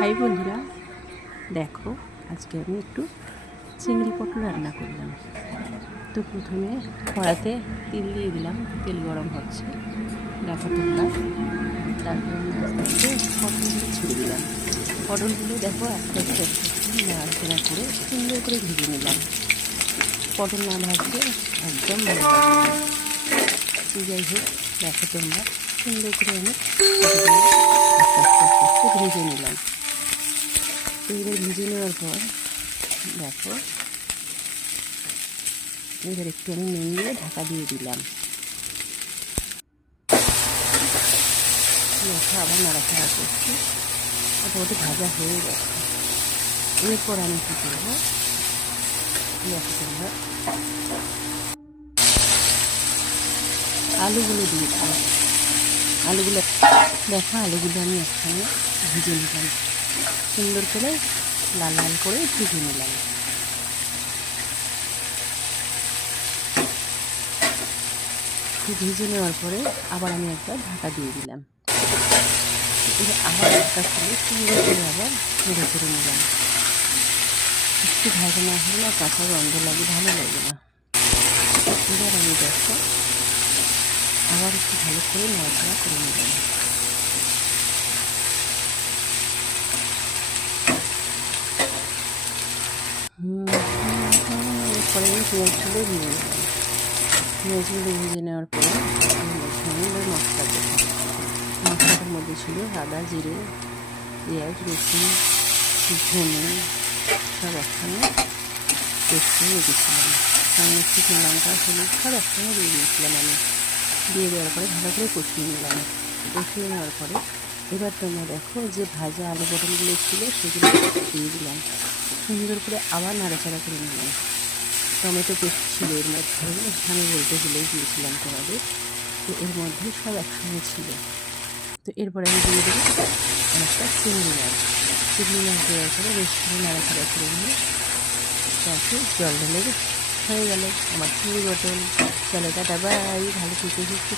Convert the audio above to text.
High বন্ধুরা, দেখো আজকে আমি একটু চিংড়ি পটল রান্না করলাম। তো প্রথমে কড়াতে তেল দিয়ে দিলাম, তেল গরম হচ্ছে, দেখো তোমরা। তারপরে আমি আস্তে আস্তে পটলগুলো ছেড়ে দিলাম। পটলগুলো দেখো একটা একটা একটা নাড়াচাড়া করে সুন্দর করে ভেজে নিলাম। পটল না ভাজলে একদম ভালো লাগবে না। যাই হোক, দেখো তোমরা, সুন্দর করে আমি পটলগুলো আস্তে আস্তে আস্তে আস্তে ভেজে নিলাম। তো এবার ভেজে নেওয়ার পর দেখো, এবার একটু আমি নুন দিয়ে ঢাকা দিয়ে দিলাম। দেখো আবার নাড়াচাড়া করছি, মোটামুটি ভাজা হয়ে গেছে। এরপর আমি কী করবো, দেখো তোমরা, আলুগুলো দিয়ে দিলাম। আলুগুলো দেখো, আলুগুলো আমি একসঙ্গে ভেজে নিলাম, সুন্দর করে লাল লাল করে ভেজে নিলাম। ভেজে নেওয়ার পরে আবার আমি একবার ঢাকা দিয়ে দিলাম। এবার আবার একটা খুলে সুন্দর করে আবার নেড়ে চেড়ে নিলাম। একটু ভাজা না হলে না কাঁচা গন্ধ লাগে, ভালো লাগে না। এবার আমি দেখো আবার একটু ভালো করে নাড়াচাড়া করে নিলাম। এরপরে আমি পেঁয়াজগুলো ভেজে নিলাম। পেঁয়াজগুলো ভেজে নেওয়ার পরে এবার মশলা দেবো। মশলাটার মধ্যে ছিল আদা, জিরে, পেঁয়াজ, রসুন, ধনে সব একসঙ্গে পেস্ট করে রেখেছিলাম। সঙ্গে শুকনো লঙ্কা, হলুদ সব একসঙ্গে দিয়ে দিয়েছিলাম আমি। দিয়ে দেওয়ার পরে ভালো করে কষিয়ে নিলাম। কষিয়ে নেওয়ার পরে এবার তোমরা দেখো, যে ভাজা আলু পটলগুলো ছিল সেগুলো দিয়ে দিলাম। সুন্দর করে আবার নাড়াচাড়া করে নিলাম। টমেটো পেস্ট ছিল এর মধ্যে, আমি বলতে ভুলেই গিয়েছিলাম তোমাদের। তো এর মধ্যে সব একসঙ্গে ছিল। তো এরপরে আমি দিয়ে দেবো অনেকটা চিংড়ি মাছ। চিংড়ি মাছ দেওয়ার পরে বেশ করে নাড়াচাড়া করে নিয়ে তারপর জল ঢেলে হয়ে গেল আমার চিংড়ি পটল। চলো টাটা, বাই। ভালো থেকে সুস্থ থেকে